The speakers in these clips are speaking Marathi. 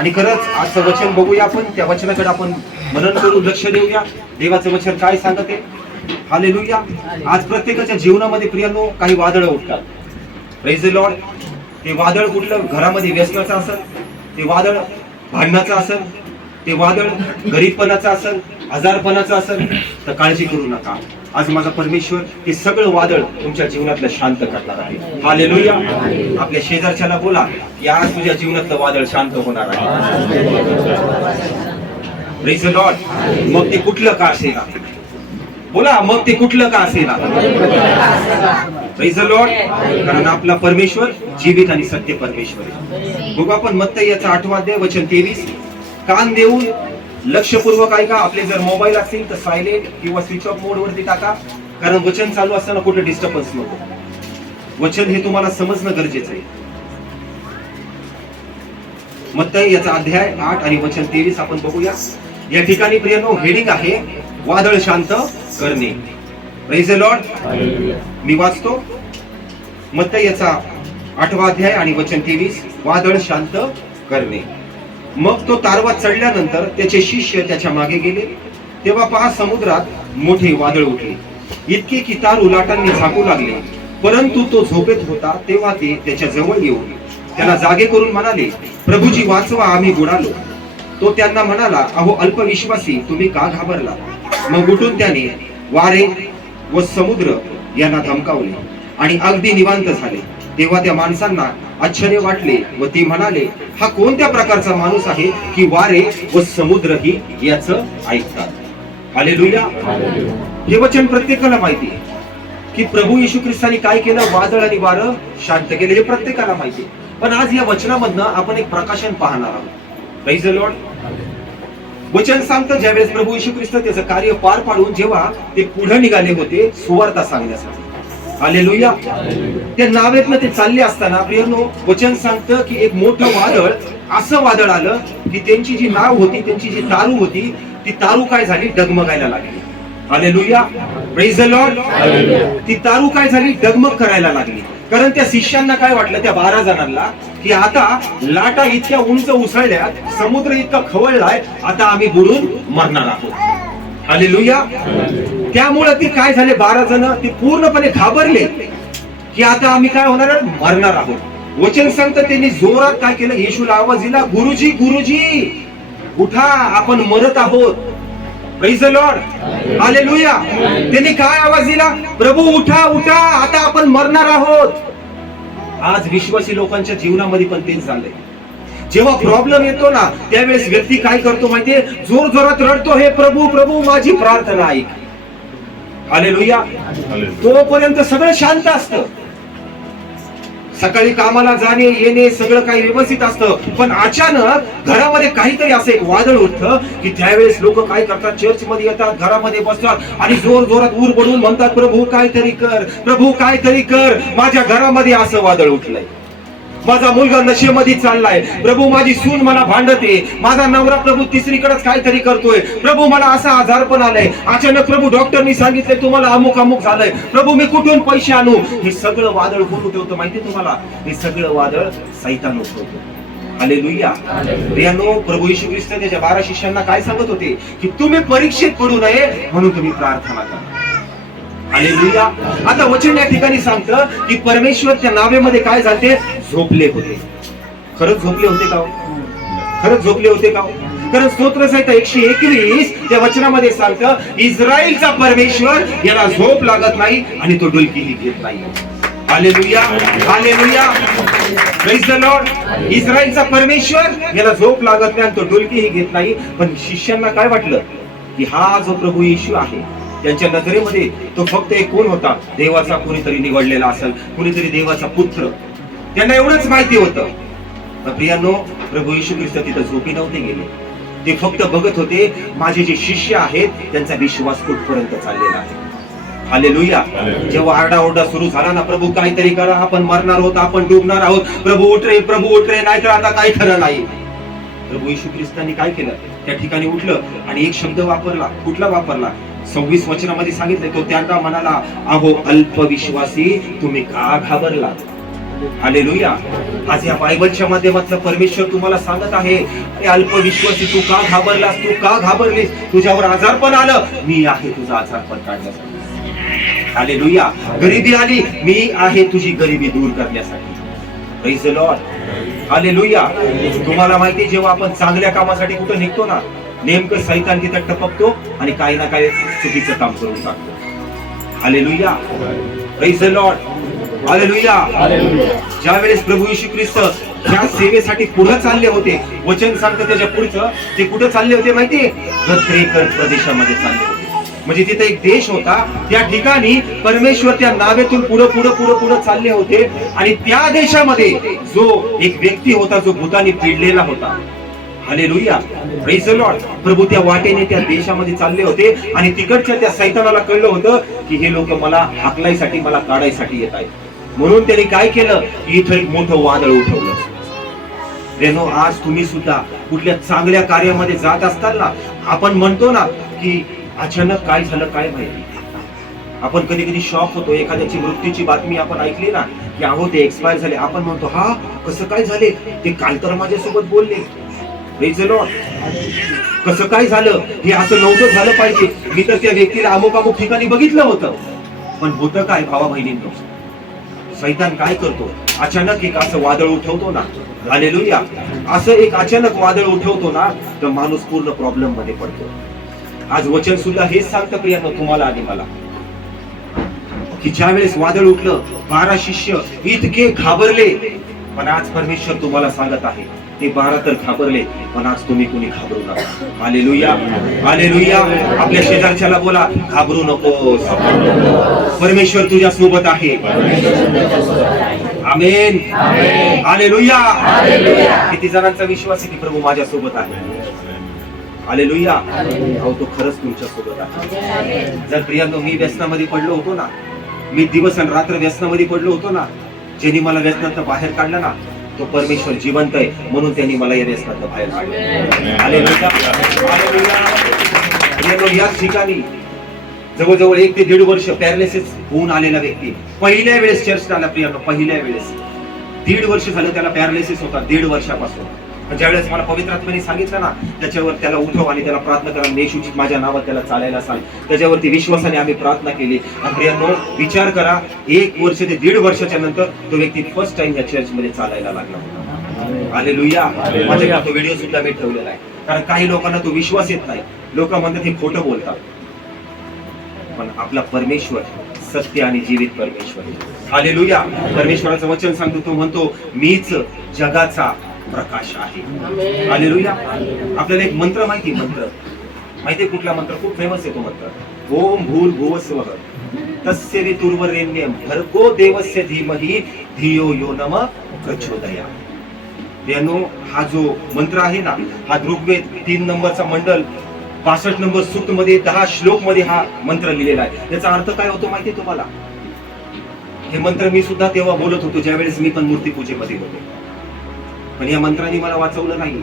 आणि खरंच आजचं वचन बघूया आपण. त्या वचनाकडे आपण मनन करू लक्ष देऊया. देवाचं वचन काय सांगते? हालेलुया आज प्रत्येकाच्या जीवनामध्ये प्रियानो काही वादळ उठतात. प्रेज लॉर्ड ते वादळ कुठलं घरामध्ये व्यसनाचं असेल ते वादळ भांडणाचं असेल ते वादळ गरीबपणाचं असेल आजारपणाचं असेल तर काळजी करू नका. आज माझा परमेश्वर हे सगळं वादळ तुमच्या जीवनातलं शांत करणार आहे. हा लेलोया आपल्या शेजारच्याला बोला की आज तुझ्या जीवनातलं वादळ शांत होणार आहे. लॉर्ड मग ते कुठलं का असेना? बोला मग ते कुठलं का असेना? लॉर्ड कारण आपला परमेश्वर जीवित आणि सत्य परमेश्वर आहे. बघू आपण मत्त याचा आठवा अध्याय वचन तेवीस. कान देऊन लक्षपूर्वक ऐका आपले जर मोबाईल असतील तर सायलेंट किंवा स्विच ऑफ मोड वरती टाका. कारण वचन चालू असताना कुठे डिस्टर्बन्स नको वचन हे तुम्हाला समजणं गरजेचं आहे. मत्त याचा अध्याय आठ आणि वचन तेवीस आपण बघूया. या ठिकाणी प्रियनो हेडिंग आहे वादळ शांत करणे. लॉर्ड मी वाचतो. मत्त याचा आठवा अध्याय आणि वचन तेवीस वादळ शांत करणे. मग तो तारवा चढल्यानंतर त्याचे शिष्य त्याच्यामागे गेले. तेव्हा पहा समुद्रात मोठे वादळ उठले. इतके की तार उलाटांनी झाकू लागले. परंतु तो झोपेत होता तेव्हा ते त्याच्याजवळ येऊन त्याला जागे करून म्हणाले प्रभूजी वाचवा आम्ही बुडालो. तो त्यांना म्हणाला अहो अल्पविश्वासी तुम्ही का घाबरला? मग उठून त्याने वारे व समुद्र यांना धमकावले आणि अगदी निवांत झाले. तेव्हा त्या माणसांना आश्चर्य वाटले व ती म्हणाले हा कोणत्या प्रकारचा माणूस आहे की वारे व समुद्रही याच ऐकतात? हालेलुया हे वचन प्रत्येकाला माहिती आहे की प्रभू येशू ख्रिस्तानी काय केलं? वादळ आणि वारं शांत केलं हे प्रत्येकाला माहिती पण आज या वचनामधनं आपण एक प्रकाशन पाहणार आहोत. Lord. वचन सांगतं ज्यावेळेस प्रभू येशू ख्रिस्त त्याचं कार्य पार पाडून जेव्हा ते पुढे निघाले होते सुवार्ता सांगण्यासाठी. हालेलुया त्या नावेतनं ते चालले असताना प्रियनो वचन सांगतं की एक मोठं वादळ असं वादळ आलं की त्यांची जी नाव होती त्यांची जी तारू होती ती तारू काय झाली? डगमगायला लागली. हालेलुया प्रेज द लॉर्ड ती तारू काय झाली? डगमग करायला लागली. कारण त्या शिष्यांना काय वाटलं? त्या बारा जणांना की आता लाटा इतक्या उंच उसळल्यात समुद्र इतका खवळलाय आता आम्ही बुडून मरणार आहोत. हालेलुया त्यामुळे ते काय झाले? बारा जण ती पूर्णपणे घाबरले की आता आम्ही काय होणार? मरणार आहोत. वचन सांगतं त्यांनी जोरात काय केलं? येशूला आवाज दिला गुरुजी गुरुजी उठा आपण मरत आहोत. लॉर्ड आले लुया त्यांनी काय आवाज दिला? प्रभू उठा उठा आता आपण मरणार आहोत. आज विश्वासी लोकांच्या जीवनामध्ये पण तेच झालंय. जेव्हा प्रॉब्लेम येतो ना त्यावेळेस व्यक्ती काय करतो माहितीये? जोर जोरात रडतो हे प्रभू प्रभू माझी प्रार्थना ऐक. आले लुया तोपर्यंत सगळं शांत असतं. सकाळी कामाला जाणे येणे सगळं काही व्यवस्थित असतं. पण अचानक घरामध्ये काहीतरी असं एक वादळ उठतं की त्यावेळेस लोक काय करतात? चर्च मध्ये येतात घरामध्ये बसतात आणि जोर जोरात ऊर पडून म्हणतात प्रभू काहीतरी कर प्रभू काहीतरी कर. माझ्या घरामध्ये असं वादळ उठलंय. माझा मुलगा नशेमध्ये चाललाय. प्रभू माझी सून मला भांडते. माझा नवरा प्रभू तिसरीकडेच काहीतरी करतोय. प्रभू मला असा आजार पण आलाय. अचानक प्रभू डॉक्टरनी सांगितलंय तुम्हाला अमुक अमुक झालंय. प्रभू मी कुठून पैसे आणू? हे सगळं वादळ कोण उठवतं माहितीये तुम्हाला? हे सगळं वादळ सैतान उठवतो. हालेलुया. प्रियानो प्रभू येशू ख्रिस्त त्याच्या बारा शिष्यांना काय सांगत होते? की तुम्ही परीक्षेत पडू नये म्हणून तुम्ही प्रार्थना करा. हालेलुया आता वचन या ठिकाणी सांगतं की परमेश्वर त्या नावेमध्ये काय झाले झोपले होते. खरंच झोपले होते का हो? खरंच झोपले होते का हो? कारण स्तोत्र साहित्य एकशे एकवीस त्या वचनामध्ये सांगतं इस्रायलचा परमेश्वर याला झोप लागत नाही आणि तो डुलकीही घेत नाही. Hallelujah hallelujah. Praise लुया लॉर्ड इस्रायलचा परमेश्वर याला झोप लागत नाही आणि तो डुलकीही घेत नाही. पण शिष्यांना काय वाटलं? की हा जो प्रभू येशू आहे त्यांच्या नजरेमध्ये तो फक्त एक कोण होता? देवाचा कोणीतरी निवडलेला असेल कुणीतरी देवाचा पुत्र. त्यांना एवढंच माहिती होतं. प्रियांनो प्रभू येशू ख्रिस्त तिथं झोपी नव्हते गेले. ते फक्त बघत होते माझे जे शिष्य आहेत त्यांचा विश्वास कुठपर्यंत चाललेला आहे? हालेलुया. जेव्हा आरडाओरडा सुरू झाला ना प्रभू काहीतरी करा आपण मरणार आहोत आपण डुबणार आहोत. प्रभू उठ रे प्रभू उठ रे नाहीतर आता काही खरं नाही. प्रभू येशू ख्रिस्तांनी काय केलं? त्या ठिकाणी उठलं आणि एक शब्द वापरला कुठला वापरला? सव्वीस वचनामध्ये सांगितलं तो त्यांना म्हणाला अहो अल्पविश्वासी तुम्ही का घाबरला? हालेलुया. आज या बायबलच्या माध्यमातलं परमेश्वर तुम्हाला सांगत आहे अरे अल्पविश्वासी तू का घाबरलास? तू का घाबरलीस? तुझ्यावर आजारपण आलं? मी आहे तुझा आजारपण काढण्यासाठी. हालेलुया. गरिबी आली मी आहे तुझी गरिबी दूर करण्यासाठी. Praise the Lord. हालेलुया. तुम्हाला माहिती जेव्हा आपण चांगल्या कामासाठी कुठं निघतो ना नेमकं सैतान तिथं टपकतो आणि काही ना काही चुकीचं काम करून टाकतो. हालेलुया. Praise the आले लुया ज्या वेळेस प्रभू येशू ख्रिस्त त्या सेवेसाठी पुढे चालले होते वचन सांगतं त्याच्या पुढचं ते कुठं चालले होते माहितीये? गत्रेकर प्रदेशामध्ये चालले होते. म्हणजे तिथे एक देश होता त्या ठिकाणी परमेश्वर त्या नावेतून पुढं पुढं पुढं पुढं चालले होते. आणि त्या देशामध्ये जो एक व्यक्ती होता जो भूतानी पिडलेला होता आले Praise the प्रभू त्या वाटेने त्या देशामध्ये चालले होते आणि तिकडच्या त्या सैतानाला कळलं होतं की हे लोक मला हाकलायसाठी मला काढायसाठी येत आहेत. म्हणून त्याने काय केलं? की इथं एक मोठं वादळ उठवलं. रेनो आज तुम्ही सुद्धा कुठल्या चांगल्या कार्यामध्ये जात असताल ना आपण म्हणतो ना की अचानक काय झालं काय माहिती. आपण कधी कधी शॉक होतो. एखाद्याची मृत्यूची बातमी आपण ऐकली ना की अहो ते एक्सपायर झाले. आपण म्हणतो हा कसं काय झाले? ते काल तर माझ्यासोबत बोलले. Praise कसं काय झालं? हे असं नव्हतं झालं पाहिजे. मी तर त्या व्यक्तीला अमुक अमुक ठिकाणी बघितलं होतं. पण होतं काय भावा बहिणींनो? सैतान काय करतो? अचानक एक असं वादळ उठवतो ना आलेलुया असं एक अचानक वादळ उठवतो ना तर माणूस पूर्ण प्रॉब्लेममध्ये पडतो. आज वचन सुद्धा हेच सांगतं प्रियानं तुम्हाला आणि मला. की ज्या वेळेस वादळ उठलं बारा शिष्य इतके घाबरले. पण आज परमेश्वर तुम्हाला सांगत आहे ते बारा तर घाबरले पण आज तुम्ही कुणी घाबरू नका. आले लुईया आपल्या शेजारच्याला बोला घाबरू नको परमेश्वर तुझ्या सोबत आहे. आमेन. आलेलुया किती जणांचा विश्वास आहे की प्रभू माझ्या सोबत आहे? आले लुया अहो तो खरंच तुमच्यासोबत आहे. जर प्रियांनो मी व्यसनामध्ये पडलो होतो ना मी दिवस आणि रात्र व्यसनामध्ये पडलो होतो ना ज्यांनी मला व्यसनात बाहेर काढलं ना तो परमेश्वर जिवंत आहे म्हणून त्यांनी मला या व्यसनात बाहेर याच ठिकाणी जवळजवळ एक ते दीड वर्ष पॅरालिसिस होऊन आलेला व्यक्ती. पहिल्या वेळेस चर्च आला प्रियांना पहिल्या वेळेस. दीड वर्ष झालं त्याला पॅरालिसिस होता दीड वर्षापासून. ज्यावेळेस मला पवित्र आत्म्याने सांगितलं ना त्याच्यावर त्याला उठव आणि त्याला प्रार्थना करा. नेशूची माझ्या नावात त्याला चालायला सांग. त्याच्यावरती विश्वासाने आम्ही प्रार्थना केली. आणि प्रियांनो विचार करा एक वर्ष ते दीड वर्षाच्या नंतर तो व्यक्ती फर्स्ट टाइम या चर्च मध्ये चालायला लागला. होता आले लुया माझ्याकडे तो व्हिडिओ सुद्धा मी ठेवलेला आहे. कारण काही लोकांना तो विश्वास येत नाही. लोक म्हणतात हे खोटं बोलतात. पण आपला परमेश्वर सत्य आणि जीवित परमेश्वर हालेलुया परमेश्वराचं वचन सांगतो तो म्हणतो मीच जगाचा प्रकाश आहे. हालेलुया आपल्याला एक मंत्र माहिती मंत्र. माहिती कुठला मंत्र? खूप फेमस आहे तो मंत्र. ओम भूल भुवस्व. तस्य ऋतुर्वरेण्यम भर्गो देवस्य धीमही धियो यो नम प्रचोदया यानो हा जो मंत्र आहे ना हा ऋग्वेद तीन नंबरचा मंडल पासष्ट नंबर सूक्त मध्ये दहा श्लोकमध्ये हा मंत्र लिहिलेला आहे. याचा अर्थ काय होतो माहिती तुम्हाला? हे मंत्र मी सुद्धा तेव्हा बोलत होतो ज्यावेळेस मी पण मूर्ती पूजेमध्ये होतो. पण या मंत्राने मला वाचवलं नाही.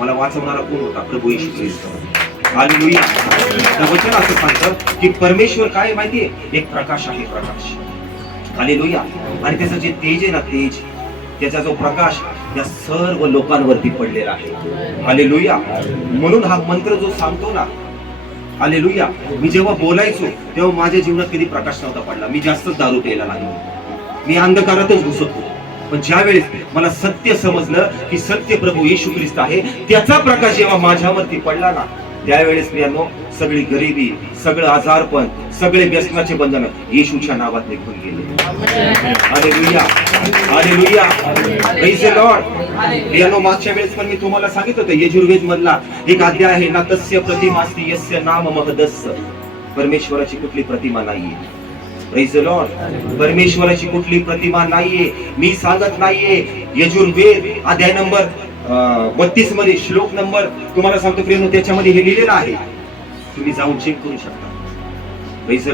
मला वाचवणारा कोण होता? प्रभू येशू ख्रिस्त. हालेलुया. तर वचन असं सांगतं की परमेश्वर काय माहितीये एक प्रकाश आहे प्रकाश. हालेलुया. आणि त्याचं जे तेज आहे ना तेज त्याचा जो प्रकाश या सर्व लोकांवरती पडलेला आहे. हालेलुया. म्हणून हा मंत्र जो सांगतो ना आले लुया मी जेव्हा बोलायचो तेव्हा माझ्या जीवनात कधी प्रकाश नव्हता पडला. मी जास्त दारू प्यायला लागलो. मी अंधकारातच घुसत होतो. पण ज्यावेळेस मला सत्य समजलं की सत्य प्रभू येशू ख्रिस्त आहे त्याचा प्रकाश जेव्हा माझ्यावरती पडला ना त्यावेळेस प्रियानो सगळी गरिबी सगळं आजारपण सगळे व्यसनाचे बंधन येशूच्या नावात निघून गेले. अरे हालेलुया अरे the Lord. प्रियानो मागच्या वेळेस पण मी तुम्हाला सांगितलं होतं यजुर्वेद मधला एक अध्याय आहे ना तस्य प्रतिमास्ती यस्य नाम महदस्य परमेश्वराची कुठली प्रतिमा नाहीये. परमेश्वराची कुठली प्रतिमा नाहीये मी सांगत नाहीये. यजुर्वेद अध्याय नंबर बत्तीसमध्ये श्लोक नंबर तुम्हाला सांगतो प्रेम त्याच्यामध्ये हे लिहिलेलं आहे. तुम्ही जाऊन चेक करू शकता. Praise the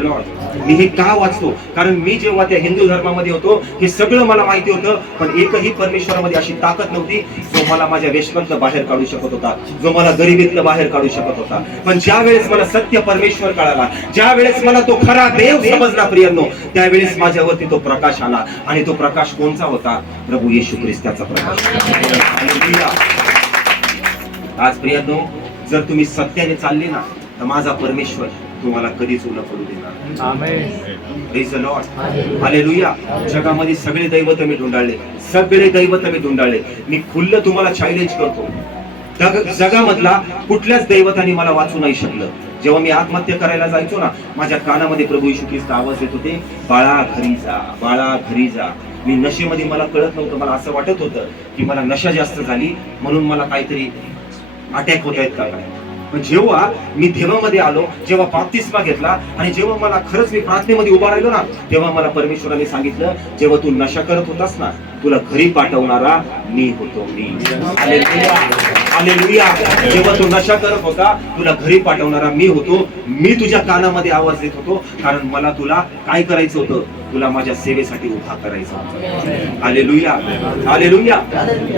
मी हे का वाचतो कारण मी जेव्हा त्या हिंदू धर्मामध्ये होतो हे सगळं मला माहिती होतं पण एकही परमेश्वरामध्ये अशी ताकद नव्हती जो मला माझ्या वेशमधलं बाहेर काढू शकत होता जो मला गरिबीतलं बाहेर काढू शकत होता. पण ज्या वेळेस मला सत्य परमेश्वर कळाला ज्या वेळेस मला तो खरा देव समजला प्रियांनो त्यावेळेस माझ्यावरती तो प्रकाश आला. आणि तो प्रकाश कोणचा होता? प्रभू येशू ख्रिस्ताचा प्रकाश. आज प्रियांनो जर तुम्ही सत्याने चालले ना तर माझा परमेश्वर तुम्हाला कधीच उलट पडू देणार. हालेलुया जगामध्ये सगळे दैवत मी ढुंडाळले सगळे दैवत मी ढुंडाळले मी खुल्ल तुम्हाला चॅलेंज करतो. जग- जगामधला कुठल्याच दैवताने मला वाचू नाही शकलं. जेव्हा मी आत्महत्या करायला जायचो ना माझ्या कानामध्ये प्रभू येशू ख्रिस्त आवाज देत होते बाळा घरी जा बाळा घरी जा. मी नशेमध्ये मला कळत नव्हतं मला असं वाटत होतं की मला नशा जास्त झाली म्हणून मला काहीतरी अटॅक होत आहेत का काय? पण जेव्हा मी देवामध्ये आलो जेव्हा बाप्तिस्मा घेतला आणि जेव्हा मला खरंच मी प्रार्थनेमध्ये उभा राहिलो ना तेव्हा मला परमेश्वराने सांगितलं जेव्हा तू नशा करत होतास ना तुला घरी पाठवणारा मी होतो मी. हालेलुया. जेव्हा तू नशा करत होता तुला घरी पाठवणारा मी होतो. मी तुझ्या कानामध्ये आवाज देत होतो. कारण मला तुला काय करायचं होतं? तुला माझ्या सेवेसाठी उभा करायचं होतं. हालेलुया हालेलुया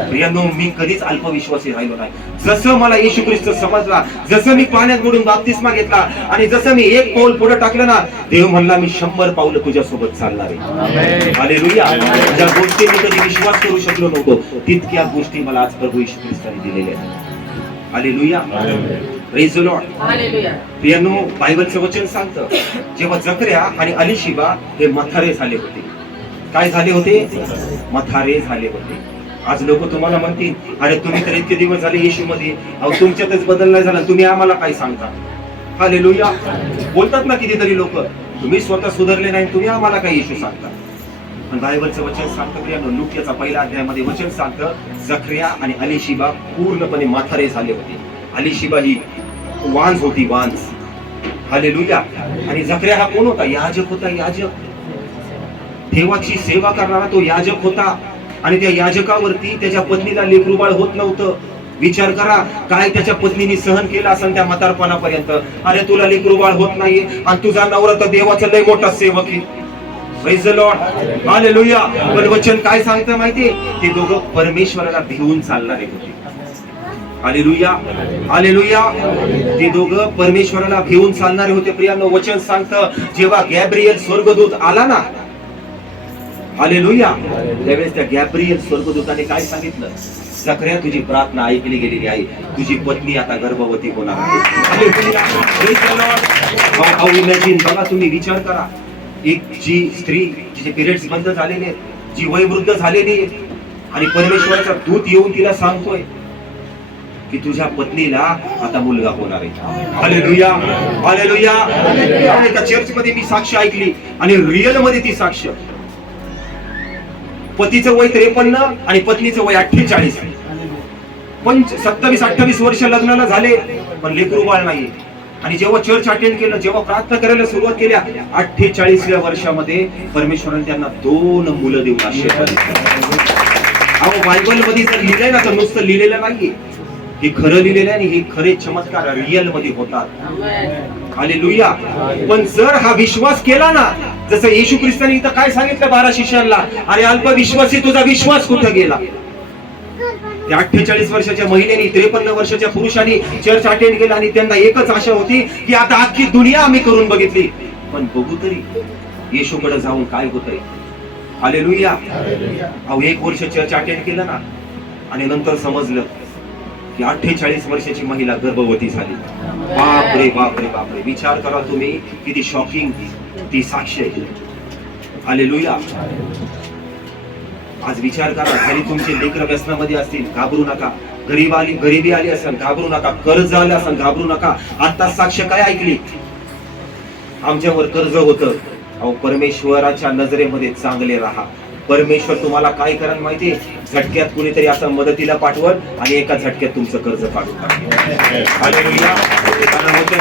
प्रियांनो मी कधीच अल्पविश्वासी राहिलो नाही. जसं मला येशू ख्रिस्त समजला जसं मी पाण्यात बुडून बाप्तिस्मा घेतला आणि जसं मी एक पाऊल पुढे टाकलं ना देव म्हणला मी शंभर पावलं तुझ्या सोबत चालणार आहे. हालेलुया ज्या गोष्टी मी कधी विश्वास करू शकलो नव्हतो तितक्या गोष्टी मला आज प्रभू येशू ख्रिस्ताने दिलेल्या आहेत. Hallelujah praise the lord. प्रियांनो बायबलचं वचन सांगतं. जेव्हा जकऱ्या आणि अलिशिबा हे मथारे झाले होते. काय झाले होते? मथारे झाले होते. आज लोक तुम्हाला म्हणतील अरे तुम्ही तर इतके दिवस झाले येशू मध्ये अहो तुमच्यातच बदल नाही झाला. तुम्ही आम्हाला काय सांगता? हालेलुया बोलतात ना कितीतरी लोक तुम्ही स्वतः सुधारले नाही तुम्ही आम्हाला काय येशू सांगता? बायबलचं वचन सांगतं प्रियांनो लुक्याचा पहिल्या अध्यायामध्ये वचन सांगतं जखऱ्या आणि अलिशिबा पूर्णपणे माथारे झाले होते. अलिशिबा ही वांज होती वांज हालेलुया. आणि जखऱ्या हा कोण होता? याजक होता याजक. देवाची सेवा करणारा तो याजक होता. आणि त्या याजकावरती त्याच्या पत्नीला लेकरूबाळ होत नव्हतं. विचार करा काय त्याच्या पत्नीने सहन केला असेल त्या म्हातारपणापर्यंत? अरे तुला लेकरूबाळ होत नाहीये. आणि तुझा नवरा तर देवाचा लय मोठा सेवक आहे. Praise the Lord. Hallelujah. पण वचन काय सांगतं माहितीये ते दोघं परमेश्वराला भिवून चालणारे होते. हालेलुया हालेलुया ते दोघं परमेश्वराला भिवून चालणारे होते. प्रियांनो वचन सांगतं जेव्हा गॅब्रियल स्वर्गदूत आला ना हालेलुया त्यावेळेस त्या गॅब्रियल स्वर्गदूताने काय सांगितलं? जखऱ्या तुझी प्रार्थना ऐकली गेलेली आहे. तुझी पत्नी आता गर्भवती होणार आहे. बघा तुम्ही विचार करा. एक जी स्त्री जिचे पिरियड्स बंद झालेले आहेत जी वयवृद्ध झालेली आहे आणि परमेश्वराचा दूत येऊन तिला सांगतोय की तुझ्या पत्नीला आता मुलगा होणार आहे. हालेलुया हालेलुया आणि त्या चर्च मध्ये मी साक्ष ऐकली आणि रिअलमध्ये ती साक्ष. पतीचं वय त्रेपन्न आणि पत्नीचं वय अठ्ठेचाळीस. पंच सत्तावीस अठ्ठावीस वर्ष लग्नाला झाले पण लेकरू बाळ नाही आणि जेव्हा चर्च अटेंड केलं जेव्हा प्रार्थना करायला सुरुवात केल्या अठ्ठेचाळीसव्या वर्षामध्ये परमेश्वराने त्यांना दोन मुलं देऊन आशीर्वाद अहो बायबलमध्ये जर लिहिलंय ना तर नुसतं लिहिलेलं नाही हे खरं लिहिलेलं आहे आणि हे खरे चमत्कार रिअलमध्ये होतात. आले लुया पण जर हा विश्वास केला ना जसं येशू ख्रिस्ताने इथं काय सांगितलं बारा शिष्यांना? अरे अल्पविश्वासी तुझा विश्वास कुठं गेला? त्या अठ्ठेचाळीस वर्षाच्या महिलेने त्रेपन्न वर्षाच्या पुरुषांनी चर्च अटेंड केला आणि त्यांना एकच आशा होती की आता अख्खी दुनिया आम्ही करून बघितली. पण बघू तरी येशूकडे जाऊन काय होतंय. हालेलुया. अहो एक वर्ष चर्च अटेंड केलं ना आणि नंतर समजलं की अठ्ठेचाळीस वर्षाची महिला गर्भवती झाली. बापरे बापरे बापरे. विचार करा तुम्ही किती शॉकिंग ती साक्ष आहे. हालेलुया. आज विचार करा घरी तुमचे लेकर व्यसनामध्ये असतील घाबरू नका. गरीब आली गरिबी आली असेल घाबरू नका. कर्ज आलं असेल घाबरू नका. आता साक्ष काय ऐकली? आमच्यावर कर्ज होतं. अहो परमेश्वराच्या नजरेमध्ये चांगले राहा. परमेश्वर तुम्हाला काय करा माहितीये झटक्यात कुणीतरी असं मदतीला पाठवल आणि एका झटक्यात तुमचं कर्ज काढून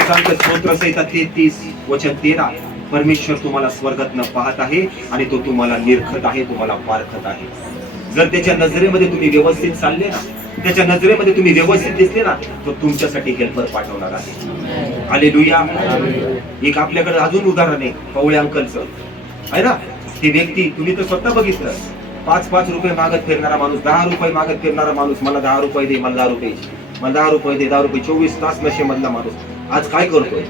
सांगतं स्तोत्रसंहिता तेहतीस वचन तेरा. परमेश्वर तुम्हाला स्वर्गातनं पाहत आहे आणि तो तुम्हाला निरखत आहे तुम्हाला पारखत आहे. जर त्याच्या नजरेमध्ये तुम्ही व्यवस्थित चालले ना त्याच्या नजरेमध्ये तुम्ही व्यवस्थित दिसले ना तो तुमच्यासाठी हेल्पर पाठवणार आहे. हालेलुया एक आपल्याकडे अजून उदाहरण आहे पवळे अंकलचं. आहे ना? ती व्यक्ती तुम्ही तर स्वतः बघितलं. पाच पाच रुपये मागत फिरणारा माणूस दहा रुपये मागत फिरणारा माणूस मला दहा रुपये दे मला दहा रुपये मला दहा रुपये दे दहा रुपये चोवीस तास नशे मधला माणूस. आज काय करतोय?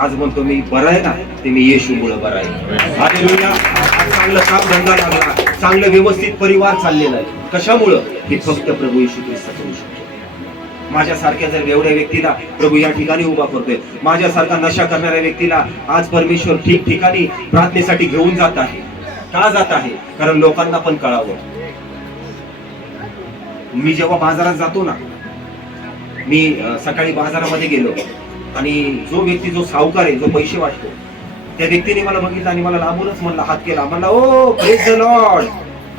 आज म्हणतो मी बरं आहे ना ते मी येशू मुळे बरं आहे आज चांगलं काम धंदा लागला. चांगलं व्यवस्थित परिवार चाललेला आहे. कशामुळं? हे फक्त प्रभू येशू ख्रिस्त करू शकतो. माझ्यासारख्या जर एवढ्या व्यक्तीला प्रभू या ठिकाणी उभा करतोय माझ्यासारखा नशा करणाऱ्या व्यक्तीला आज परमेश्वर ठिकठिकाणी प्रार्थनेसाठी घेऊन जात आहे. का जात आहे? कारण लोकांना पण कळावं. मी जेव्हा बाजारात जातो ना मी सकाळी बाजारामध्ये गेलो. आणि जो व्यक्ती जो सावकार आहे जो पैसे वाटतो त्या व्यक्तीने मला बघितलं आणि मला लांबूनच म्हणला हात केला. म्हणला ओ प्रेस द लॉर्ड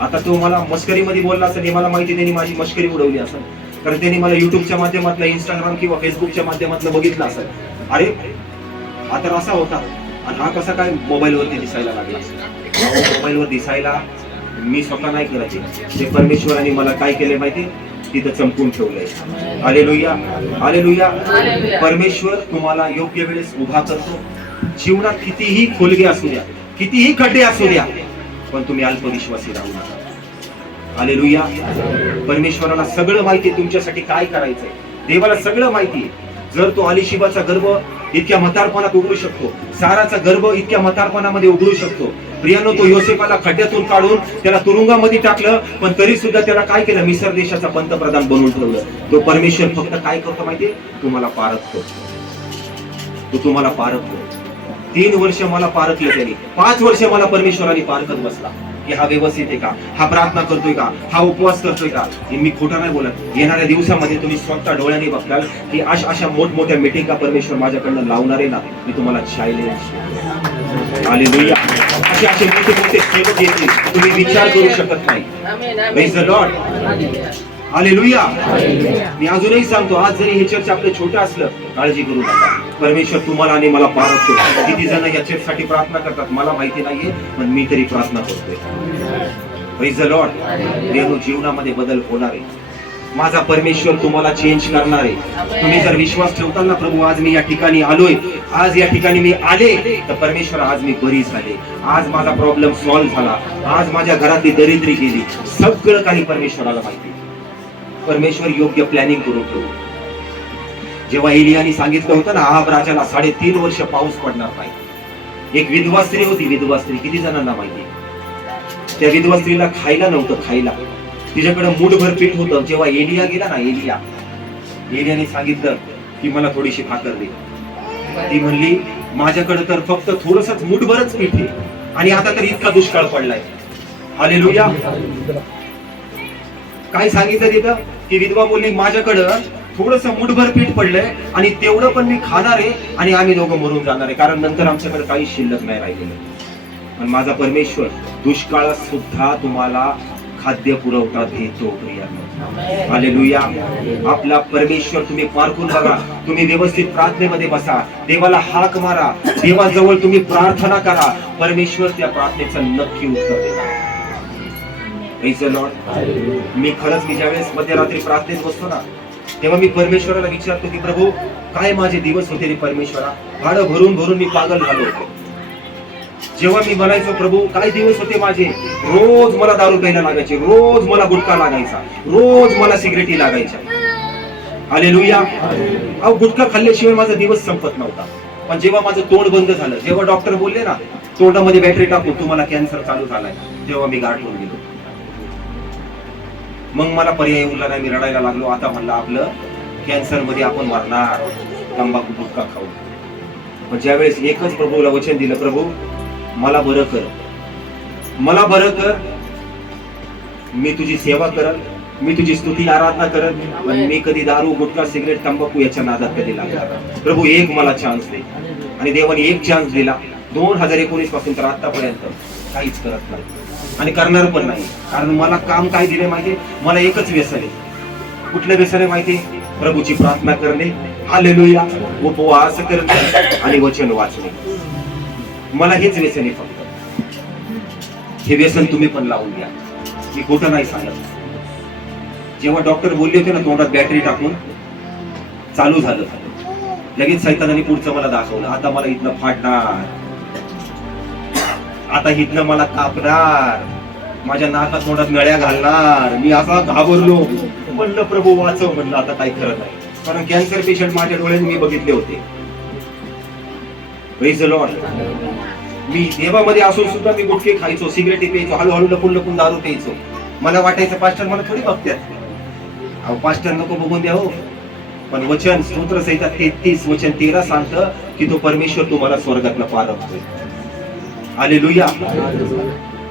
आता तो मला मस्करीमध्ये बोलला असेल हे मला माहिती त्यांनी माझी मस्करी उडवली असेल कारण त्यांनी मला युट्यूबच्या माध्यमातलं इंस्टाग्राम किंवा फेसबुकच्या माध्यमातलं बघितलं असेल अरे हा तर असा होता. आणि हा कसा काय मोबाईलवरती दिसायला लागला? मोबाईलवर दिसायला मी स्वतः नाही करायचे. ते परमेश्वराने मला काय केले माहिती? तिथं चमकून ठेवलंय. आले लुया आले लुया परमेश्वर तुम्हाला योग्य वेळेस उभा करतो. जीवनात कितीही खोलगे असू द्या कितीही खड्डे असू द्या पण तुम्ही अल्पविश्वासी राहू नका. हालेलुया परमेश्वराला सगळं माहिती तुमच्यासाठी काय करायचंय. देवाला सगळं माहिती आहे. जर तो अलिशिबाचा गर्भ इतक्या मतारपणात उघडू शकतो. साराचा गर्भ इतक्या मतारपणामध्ये उघडू शकतो. प्रियानो तो योसेफाला खड्ड्यातून काढून त्याला तुरुंगामध्ये टाकलं पण तरी सुद्धा त्याला काय केलं? मिसर देशाचा पंतप्रधान बनवून ठेवलं. तो परमेश्वर फक्त काय करतो माहितीये तुम्हाला पारखतो. तो तुम्हाला पारखतो. तीन वर्ष मला पारखलं त्याने. पाच वर्ष मला परमेश्वराने पारखत बसला. की हा व्यवस्थित आहे का? हा प्रार्थना करतोय का? हा उपवास करतोय का? हे मी खोटा नाही बोलत. येणाऱ्या दिवसामध्ये तुम्ही स्वतः डोळ्याने बघताल की अशा अशा मोठमोठ्या मिटिंगा परमेश्वर माझ्याकडनं लावणार आहे ना मी तुम्हाला चॅलेंज हालेलुया असे असे मोठे मोठे सेवक येतील तुम्ही विचार करू शकत नाही. आले लुया मी अजूनही सांगतो आज जरी हे चर्च आपलं छोटं असलं काळजी करू नका. परमेश्वर तुम्हाला आणि मला पारखतो किती जण या चर्च साठी प्रार्थना करतात मला माहिती नाहीये पण मी तरी प्रार्थना करतोय. प्रेज द लॉर्ड देव जीवनामध्ये बदल होणार आहे. माझा परमेश्वर तुम्हाला चेंज करणार आहे. तुम्ही जर विश्वास ठेवताल ना प्रभू आज मी या ठिकाणी आलोय. आज या ठिकाणी मी आले तर परमेश्वर आज मी बरी झाले. आज माझा प्रॉब्लेम सॉल्व्ह झाला. आज माझ्या घरातली दरिद्री गेली. सगळं काही परमेश्वराला माहिती परमेश्वर योग्य प्लॅनिंग करून ठेवू. जेव्हा एलियाने सांगितलं होतं ना आहाब राजाला साडेतीन वर्ष पाऊस पडणार नाही. एक विधवा स्त्री होती विधवा स्त्री किती जणांना माहिती? त्या विधवा स्त्रीला खायला नव्हतं खायला. तिच्याकडे मूठभर पीठ होतं. जेव्हा एलिया गेला ना एलिया एलियाने सांगितलं की मला थोडीशी भाकर दे. ती म्हणली माझ्याकडे तर फक्त थोडसच मूठभरच पीठ आहे आणि आता तर इतका दुष्काळ पडलाय. हालेलुया. काय सांगितलं तिथं? की विधवा बोलली माझ्याकडं थोडस मुठभर पीठ पडलंय आणि तेवढं पण मी खाणार आहे आणि आम्ही दोघं मरून जाणार आहे. कारण नंतर आमच्याकडे काही शिल्लक नाही राहिलेलं. पण माझा परमेश्वर दुष्काळात सुद्धा तुम्हाला खाद्य पुरवठा देतो प्रिया आपला परमेश्वर तुम्ही पारखून बघा. तुम्ही व्यवस्थित प्रार्थनेमध्ये बसा. देवाला हाक मारा. देवाजवळ तुम्ही प्रार्थना करा. परमेश्वर त्या प्रार्थनेचं नक्की उत्तर देणार लॉर्ड मी खरंच मी ज्यावेळेस मध्यरात्री प्रार्थनेत बसतो ना तेव्हा मी परमेश्वराला विचारतो की प्रभू काय माझे दिवस होते रे परमेश्वरा? भाडं भरून भरून मी पागल झालो होतो. जेव्हा मी म्हणायचो प्रभू काय दिवस होते माझे? रोज मला दारू प्यायला लागायचे रोज मला गुटखा लागायचा रोज मला सिगरेटी लागायच्या. आले लुया अहो गुटखा खाल्ल्याशिवाय माझा दिवस संपत नव्हता. पण जेव्हा माझं तोंड बंद झालं जेव्हा डॉक्टर बोलले ना तोंडामध्ये बॅटरी टाकून तुम्हाला कॅन्सर चालू झालाय. तेव्हा मी गाठून गेलो. मग मला पर्याय उरला नाही मी रडायला लागलो. आता म्हणलं आपलं कॅन्सरमध्ये आपण मरणार तंबाखू गुटखा खाऊ. पण ज्यावेळेस एकच प्रभूला वचन दिलं प्रभू मला बरं कर. मला बरं कर. मी तुझी सेवा करल मी तुझी स्तुती आराधना करत पण मी कधी दारू गुटखा सिगरेट तंबाखू याच्या नादात कधी लागणार प्रभू एक मला चान्स दे. आणि देवाने एक चान्स दिला. दोन हजार एकोणीसपासून तर आतापर्यंत काहीच करत नाही. आणि करणार पण नाही. कारण मला काम काय दिले माहितीये? मला एकच व्यसन आहे. कुठलं व्यसन आहे माहिती प्रभूची प्रार्थना करणे. आलेलुया उपवास करणे आणि वचन वाचणे. मला हेच व्यसन आहे फक्त. हे व्यसन तुम्ही पण लावून घ्या. मी खोटं नाही सांगत. जेव्हा डॉक्टर बोलले होते ना तोंडात बॅटरी टाकून चालू झालं. लगेच सैतानाने पुढचं मला दाखवलं. आता मला इथनं फाटणार. आता इथनं मला कापणार. माझ्या नाकात तोंडात नळ्या घालणार. मी असा घाबरलो. म्हणलं प्रभू वाचव. म्हणलं आता काही खरं नाही. कारण कॅन्सर पेशंट माझ्या डोळ्याने मी बघितले होते. Praise मी देवामध्ये असून सुद्धा मी गुटके खायचो सिगरेटी प्यायचो हळूहळू लपून लपून दारू प्यायचो. मला वाटायचं पास्टर मला थोडी बघतात अहो पास्टर नको बघून द्या हो. पण वचन स्तोत्र संहिता तेहतीस वचन तेरा सांगतं की तो परमेश्वर तुम्हाला स्वर्गातला पारवतोय आले लुया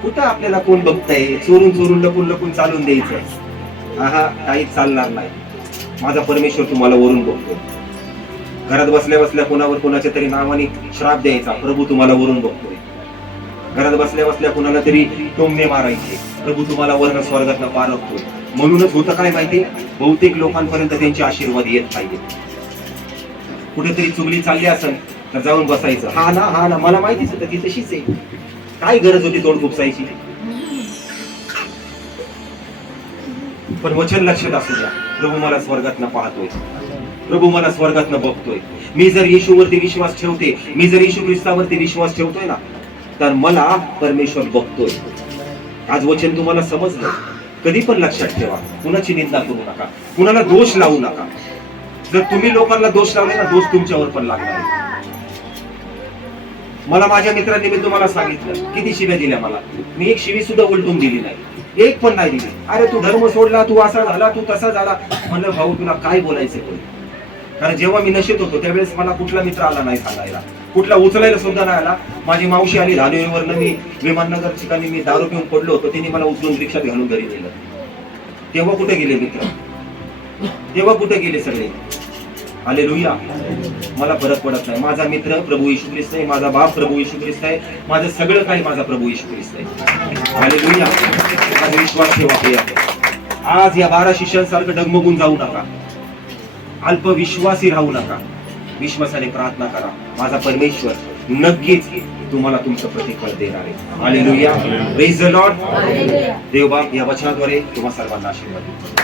कुठं आपल्याला कोण बघताय? चोरून चोरून लपून लपून चालून द्यायचं आहा काही चालणार नाही. माझा परमेश्वर तुम्हाला वरून बघतो. घरात बसल्या बसल्या कोणावर कोणाच्या तरी नावाने श्राप द्यायचा प्रभू तुम्हाला वरून बघतोय. घरात बसल्या बसल्या कोणाला तरी टोमणे मारायचे प्रभू तुम्हाला वर्ण स्वर्गात पारवतोय म्हणूनच होतं काय माहिती? बहुतेक लोकांपर्यंत त्यांचे आशीर्वाद येत पाहिजे कुठेतरी चुगली चालली असेल तर जाऊन बसायचं. हा ना हा ना मला माहितीच होतं ती तशीच आहे. काय गरज होती तोंड खुपसायची? पण वचन लक्षात असू द्या. प्रभू मला स्वर्गात पाहतोय. प्रभू मला स्वर्गात बघतोय. मी जर येशूवरती विश्वास ठेवते मी जर येशू ख्रिस्तावरती विश्वास ठेवतोय ना तर मला परमेश्वर बघतोय. आज वचन तुम्हाला समजलं. कधी पण लक्षात ठेवा. कुणाची निंदा करू नका. कुणाला दोष लावू नका. जर तुम्ही लोकांना दोष लावले ना दोष तुमच्यावर पण लागणार आहे. मला माझ्या मित्रांनी मी तुम्हाला सांगितलं. किती शिव्या दिल्या मला. मी एक शिवी सुद्धा उलटून दिली नाही. एक पण नाही दिली. अरे तू धर्म सोडला तू असा झाला तू तसा झाला. म्हणलं भाऊ तुला काय बोलायचं कोणी कारण जेव्हा मी नशेत होतो त्यावेळेस मला कुठला मित्र आला नाही सांगायला. कुठला उचलायला सुद्धा नाही आला. माझी मावशी आली धानवीवरनं मी विमाननगर ठिकाणी मी दारू पिऊन पडलो होतो. तिने मला उचलून रिक्षात घालून घरी नेलं. तेव्हा कुठे गेले मित्र? तेव्हा कुठे गेले सगळे? आले लुया मला फरक पडत नाही. माझा मित्र प्रभू येशू ख्रिस्त आहे. माझा बाप प्रभू येशू ख्रिस्त आहे. माझं सगळं काही माझा प्रभू येशू ख्रिस्त आहे. आले लुया माझा विश्वास ठेवा. आज या बारा शिष्यांसारखं डगमगून जाऊ नका. अल्पविश्वासी राहू नका. विश्वासाने प्रार्थना करा. माझा परमेश्वर नक्कीच तुम्हाला तुमचं प्रतिफळ देणार आहे. हालेलुया प्रेज द लॉर्ड देवबाप या वचनाद्वारे तुम्हा सर्वांना आशीर्वाद देतो.